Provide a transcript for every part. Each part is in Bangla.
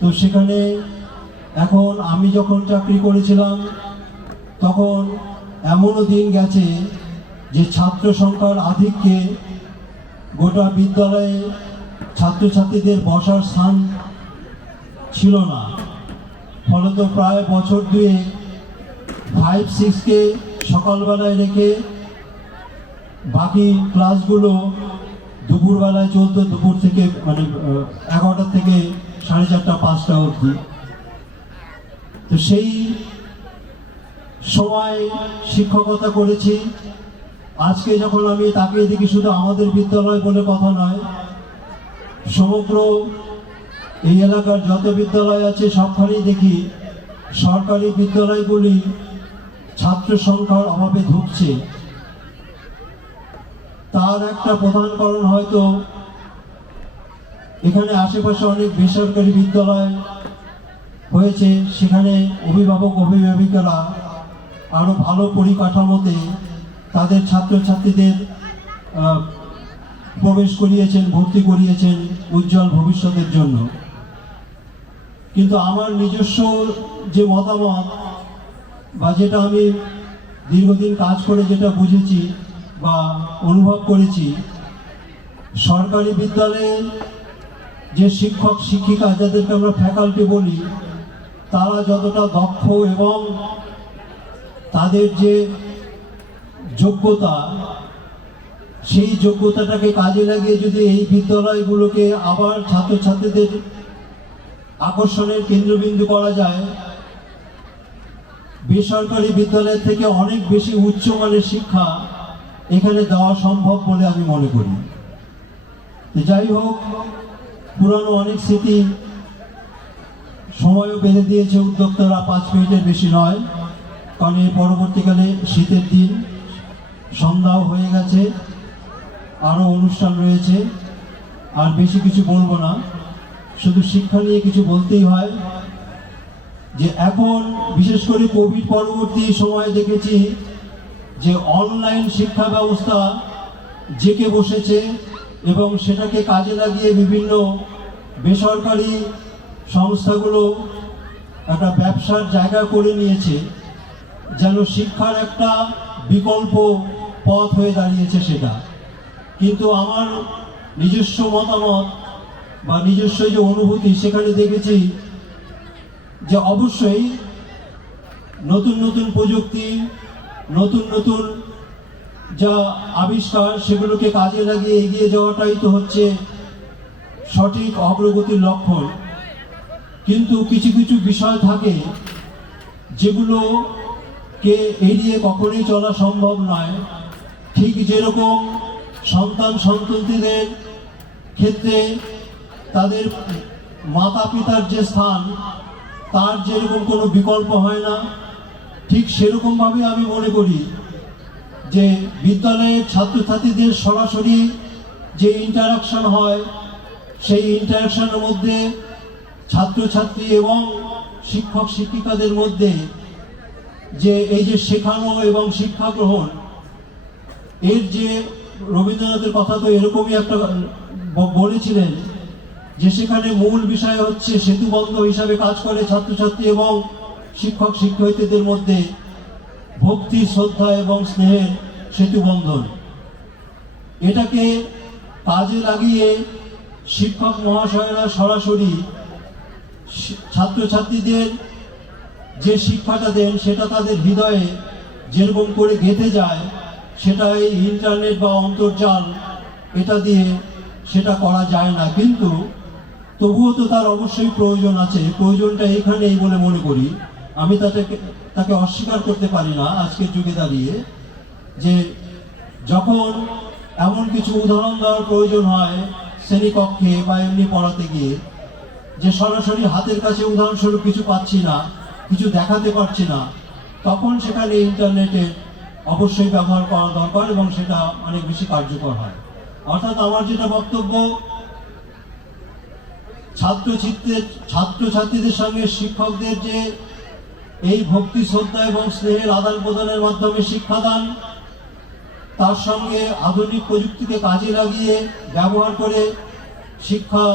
তো সেখানে এখন আমি যখন চাকরি করেছিলাম তখন এমনও দিন গেছে যে ছাত্র সংখ্যার আধিক্যে গোটা বিদ্যালয়ে ছাত্রছাত্রীদের বসার স্থান ছিল না। ফলত প্রায় বছর দুয়ে 5-6কে সকালবেলায় রেখে বাকি ক্লাসগুলো দুপুরবেলায় চলতো, দুপুর থেকে মানে 11টা থেকে 4:30-5টা অবধি। তো সেই সময় শিক্ষকতা করেছি। আজকে যখন আমি তাকিয়ে দেখি শুধু আমাদের বিদ্যালয় বলে কথা নয়, সমগ্র এই এলাকার যত বিদ্যালয় আছে সবখানেই দেখি সরকারি বিদ্যালয়গুলি ছাত্র সংখ্যার অভাবে ধুঁকছে। তার একটা প্রধান কারণ হয়তো এখানে আশেপাশে অনেক বেসরকারি বিদ্যালয় হয়েছে, সেখানে অভিভাবক অভিভাবিকারা আরো ভালো পরিকাঠামোতে তাদের ছাত্রছাত্রীদের প্রবেশ করিয়েছেন, ভর্তি করিয়েছেন উজ্জ্বল ভবিষ্যতের জন্য। কিন্তু আমার নিজস্ব যে মতামত বা যেটা আমি দীর্ঘদিন কাজ করে যেটা বুঝেছি বা অনুভব করেছি, সরকারি বিদ্যালয়ে যে শিক্ষক শিক্ষিকা যাদেরকে আমরা ফ্যাকাল্টি বলি, তারা যতটা দক্ষ এবং তাদের যে যোগ্যতা, সেই যোগ্যতাটাকে কাজে লাগিয়ে যদি এই বিদ্যালয়গুলোকে আবার ছাত্রছাত্রীদের আকর্ষণের কেন্দ্রবিন্দু করা যায়, বেসরকারি বিদ্যালয় থেকে অনেক বেশি উচ্চমানের শিক্ষা এখানে দেওয়া সম্ভব বলে আমি মনে করি। যাই হোক, পুরানো অনেক স্মৃতি সময়ও বেঁধে দিয়েছে উদ্যোক্তারা, 5 মিনিটের বেশি নয়, কারণ এর পরবর্তীকালে শীতের দিন, সন্ধ্যাও হয়ে গেছে, আরও অনুষ্ঠান রয়েছে। আর বেশি কিছু বলবো না, শুধু শিক্ষা নিয়ে কিছু বলতেই হয় যে এখন বিশেষ করে কোভিড পরবর্তী সময়ে দেখেছি যে অনলাইন শিক্ষা ব্যবস্থা জেঁকে বসেছে এবং সেটাকে কাজে লাগিয়ে বিভিন্ন বেসরকারি সংস্থাগুলো একটা ব্যবসার জায়গা করে নিয়েছে, যেন শিক্ষার একটা বিকল্প পথ হয়ে দাঁড়িয়েছে সেটা। কিন্তু আমার নিজস্ব মতামত বা নিজস্ব যে অনুভূতি, সেখানে দেখেছি যে অবশ্যই নতুন নতুন প্রযুক্তি, নতুন নতুন যা আবিষ্কার, সেগুলোকে কাজে লাগিয়ে এগিয়ে যাওয়াটাই তো হচ্ছে সঠিক অগ্রগতির লক্ষণ। কিন্তু কিছু কিছু বিষয় থাকে যেগুলোকে এড়িয়ে কখনোই চলা সম্ভব নয়। ঠিক যেরকম সন্তান সন্ততিদের ক্ষেত্রে তাদের মাতা পিতার যে স্থান, তার যেরকম কোনো বিকল্প হয় না, ঠিক সেরকমভাবে আমি মনে করি যে বিদ্যালয়ের ছাত্রছাত্রীদের সরাসরি যে ইন্টারাকশন হয়, সেই ইন্টারাকশনের মধ্যে ছাত্রছাত্রী এবং শিক্ষক শিক্ষিকাদের মধ্যে যে এই যে শেখানো এবং শিক্ষা গ্রহণ, এর যে রবীন্দ্রনাথের কথা তো এরকমই একটা বলেছিলেন যে সেখানে মূল বিষয় হচ্ছে সেতুবন্ধ হিসাবে কাজ করে ছাত্রছাত্রী এবং শিক্ষক শিক্ষয়িত্রীদের মধ্যে ভক্তি, শ্রদ্ধা এবং স্নেহের সেতুবন্ধন। এটাকে কাজে লাগিয়ে শিক্ষক মহাশয়রা সরাসরি ছাত্রছাত্রীদের যে শিক্ষাটা দেন, সেটা তাদের হৃদয়ে যেরকম করে গেঁথে যায়, সেটা এই ইন্টারনেট বা অন্তর্জাল এটা দিয়ে সেটা করা যায় না। কিন্তু তবুও তো তার অবশ্যই প্রয়োজন আছে, প্রয়োজনটা এখানেই বলে মনে করি। আমি তাকে অস্বীকার করতে পারি না আজকের যুগে দাঁড়িয়ে, যে যখন এমন কিছু উদাহরণ দেওয়ার প্রয়োজন হয় শ্রেণীকক্ষে বা এমনি পড়াতে গিয়ে, যে সরাসরি হাতের কাছে উদাহরণস্বরূপ কিছু পাচ্ছি না, কিছু দেখাতে পারছি না, তখন সেখানে ইন্টারনেটের অবশ্যই ব্যবহার করা দরকার এবং সেটা অনেক বেশি কার্যকর হয়। অর্থাৎ আমার যেটা বক্তব্য, ছাত্রছাত্রীদের সঙ্গে শিক্ষকদের যে এই ভক্তি, শ্রদ্ধা এবং স্নেহের আদান প্রদানের মাধ্যমে শিক্ষাদান, তার সঙ্গে আধুনিক প্রযুক্তিকে কাজে লাগিয়ে ব্যবহার করে শিক্ষা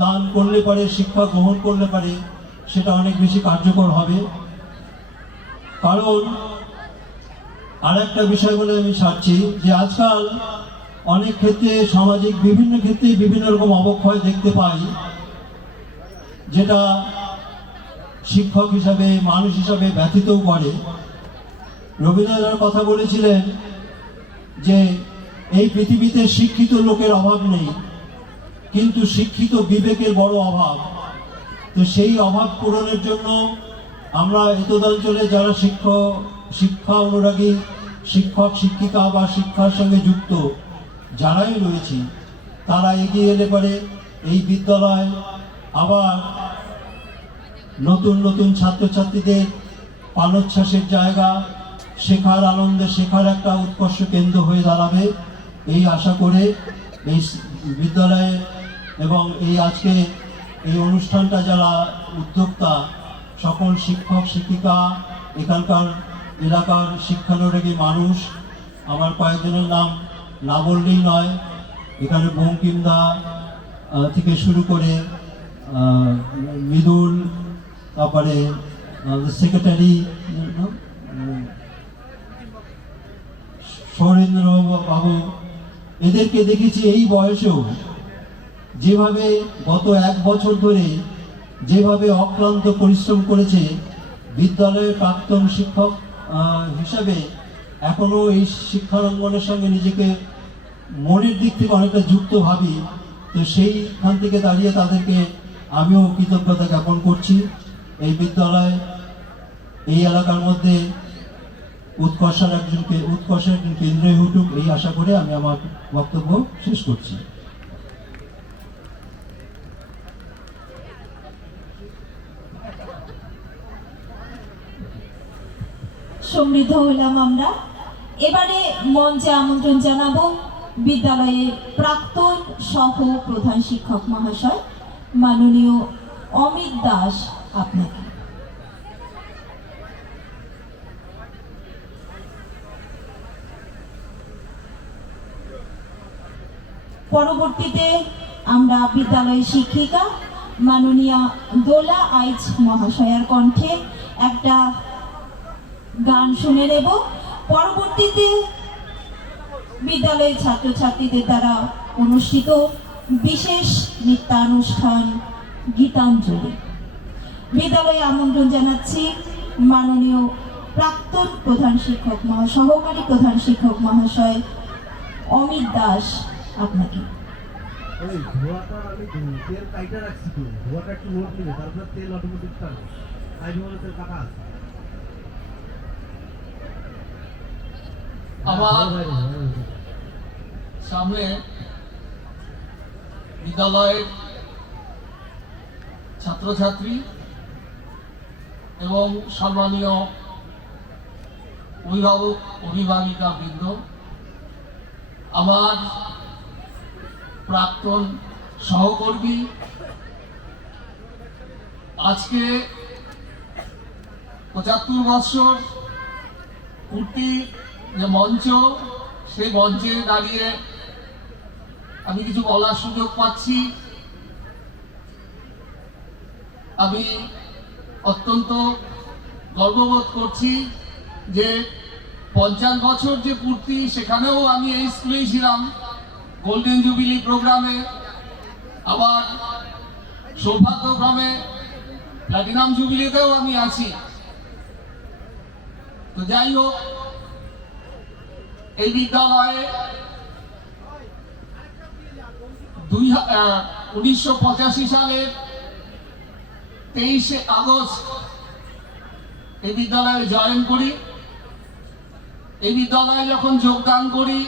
দান করলে পারে, শিক্ষা গ্রহণ করলে পারে সেটা অনেক বেশি কার্যকর হবে। কারণ আর একটা বিষয় বলে আমি ছাড়ছি যে আজকাল অনেক ক্ষেত্রে সামাজিক বিভিন্ন ক্ষেত্রে বিভিন্ন রকম অবক্ষয় দেখতে পাই, যেটা শিক্ষক হিসাবে, মানুষ হিসাবে ব্যথিতও করে। রবীন্দ্রনাথ কথা বলেছিলেন যে এই পৃথিবীতে শিক্ষিত লোকের অভাব নেই, কিন্তু শিক্ষিত বিবেকের বড় অভাব। তো সেই অভাব পূরণের জন্য আমরা এতদাঞ্চলে যারা শিক্ষা অনুরাগী, শিক্ষক শিক্ষিকা বা শিক্ষার সঙ্গে যুক্ত যারাই রয়েছি, তারা এগিয়ে এলে পরে এই বিদ্যালয় আবার নতুন নতুন ছাত্রছাত্রীদের পানোচ্ছ্বাসের জায়গা, শেখার আনন্দে শেখার একটা উৎকর্ষ কেন্দ্র হয়ে দাঁড়াবে এই আশা করে এই বিদ্যালয়ে এবং এই আজকে এই অনুষ্ঠানটা যারা উদ্যোক্তা, সকল শিক্ষক শিক্ষিকা, এখানকার এলাকার শিক্ষানুরাগী মানুষ, আমার কয়েকজনের নাম না বললেই নয়, এখানে বঙ্কিমদা থেকে শুরু করে মৃদুল, তারপরে সেক্রেটারি সৌরেন্দ্র বাবু, এদেরকে দেখেছি এই বয়সেও যেভাবে গত 1 বছর ধরে যেভাবে অক্লান্ত পরিশ্রম করেছে। বিদ্যালয়ের প্রাক্তন শিক্ষক হিসাবে এখনো এই শিক্ষাঙ্গনের সঙ্গে নিজেকে মনের দিক থেকে অনেকটা যুক্ত ভাবি। তো সেইখান থেকে দাঁড়িয়ে তাদেরকে আমিও কৃতজ্ঞতা জ্ঞাপন করছি। এই বিদ্যালয় এই এলাকার মধ্যে উৎকর্ষের একজন কেন্দ্র হয়ে উঠুক এই আশা করে আমি আমার বক্তব্য শেষ করছি। সমৃদ্ধ হলাম আমরা। এবারে মঞ্চে আমন্ত্রণ জানাবো বিদ্যালয়ের প্রাক্তন সহ প্রধান শিক্ষক মহাশয় মাননীয় অমিত দাস আপনাকে। পরবর্তীতে আমরা বিদ্যালয়ের শিক্ষিকা মাননীয়া দোলা আইচ মহাশয়ার কণ্ঠে একটা গান শুনে নেব। পরবর্তীতে বিদ্যালয়ের ছাত্রছাত্রীদের দ্বারা অনুষ্ঠিত বিশেষ নৃত্যানুষ্ঠান গীতাঞ্জলি। বিদ্যালয়ে আমন্ত্রণ জানাচ্ছি মাননীয় প্রাক্তন প্রধান শিক্ষক সহকারী প্রধান শিক্ষক মহাশয় অমিত দাস আপনাকে। আমার সামনে বিদ্যালয়ের ছাত্রছাত্রী এবং সম্মানীয় অভিভাবক অভিভাবিকা বৃন্দ, আমার প্রাক্তন সহকর্মী, আজকে 75 বৎসর পূর্তি যে মঞ্চ, সেই মঞ্চে দাঁড়িয়ে আমি কিছু বলার সুযোগ পাচ্ছি। আমি অত্যন্ত গর্ববোধ করছি যে 50 বছর যে পূর্তি, সেখানেও আমি এই স্কুলেই ছিলাম গোল্ডেন জুবিলি প্রোগ্রামে, আবার সৌভাগ্যক্রমে প্ল্যাটিনাম জুবিলিতেও আমি আছি। তো যাই হোক, এই বিদ্যালয়ে 1985 সালের 23শে আগস্ট এই বিদ্যালয়ে জয়েন করি। এই বিদ্যালয়ে যখন যোগদান করি,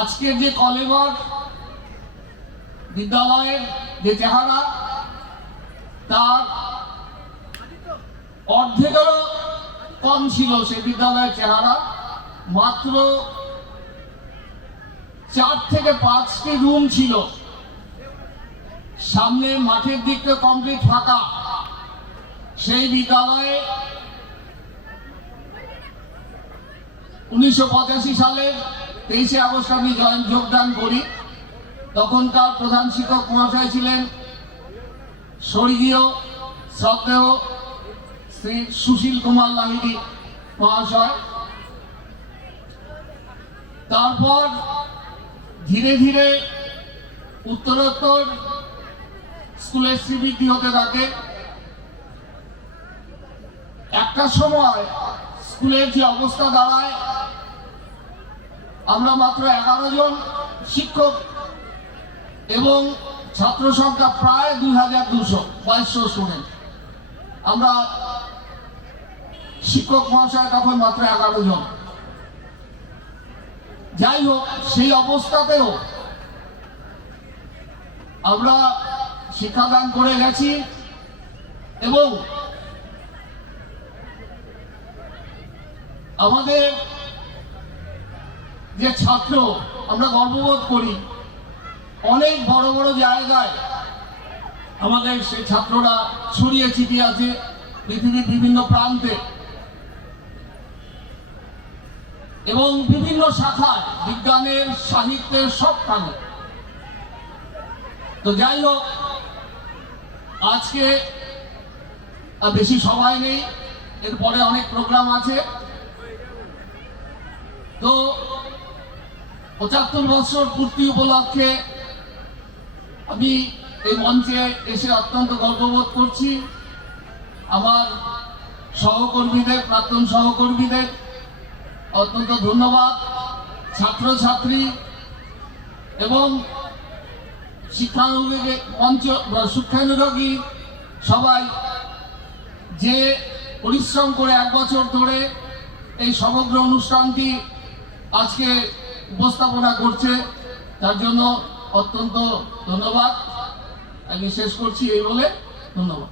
আজকের যে কলেবর বিদ্যালয়ের যে চেহারা, তার অর্ধেকেরও কম ছিল সেই বিদ্যালয়ের চেহারা। মাত্র 4 থেকে 5টি রুম ছিল, সামনে মাঠের দিকটা কমপ্লিট ফাঁকা। সেই বিদ্যালয়ে 1985 সালের 23শে আগস্ট আমি যোগদান করি। তখনকার প্রধান শিক্ষক মহাশয় ছিলেন স্বর্গীয় শ্রদ্ধেয় শ্রী সুশীল কুমার লাহিড়ী মহাশয়। তারপর ধীরে ধীরে উত্তরোত্তর স্কুলের শ্রীবৃদ্ধি হতে থাকে। একটা সময় স্কুলের যে অবস্থা দাঁড়ায়, আমরা মাত্র 11 জন শিক্ষক এবং ছাত্র সংখ্যা প্রায় 2200 স্টুডেন্ট। আমরা শিক্ষক মহাশয় তখন মাত্র 11 জন। যাই হোক, সেই অবস্থাতেও আমরা শিক্ষাদান করে গেছি এবং আমাদের যে ছাত্র, আমরা গর্ববোধ করি অনেক বড় বড় জায়গায় আমাদের সেই ছাত্ররা ছড়িয়ে ছিটিয়ে আছে পৃথিবীর বিভিন্ন প্রান্তে এবং বিভিন্ন শাখায়, বিজ্ঞানের, সাহিত্যের, সবখানে। তো যাই হোক, আজকে বেশি সময় নেই, এরপরে অনেক প্রোগ্রাম আছে। তো 75 বছর পূর্তি উপলক্ষে আমি এই মঞ্চে এসে অত্যন্ত গর্ববোধ করছি। আমার সহকর্মীদের, প্রাক্তন সহকর্মীদের অত্যন্ত ধন্যবাদ, ছাত্রছাত্রী এবং শিক্ষানুরাগী সবাই যে পরিশ্রম করে 1 বছর ধরে এই সমগ্র অনুষ্ঠানটি আজকে উপস্থাপনা করছে, তার জন্য অত্যন্ত ধন্যবাদ। আমি শেষ করছি এই বলে, ধন্যবাদ।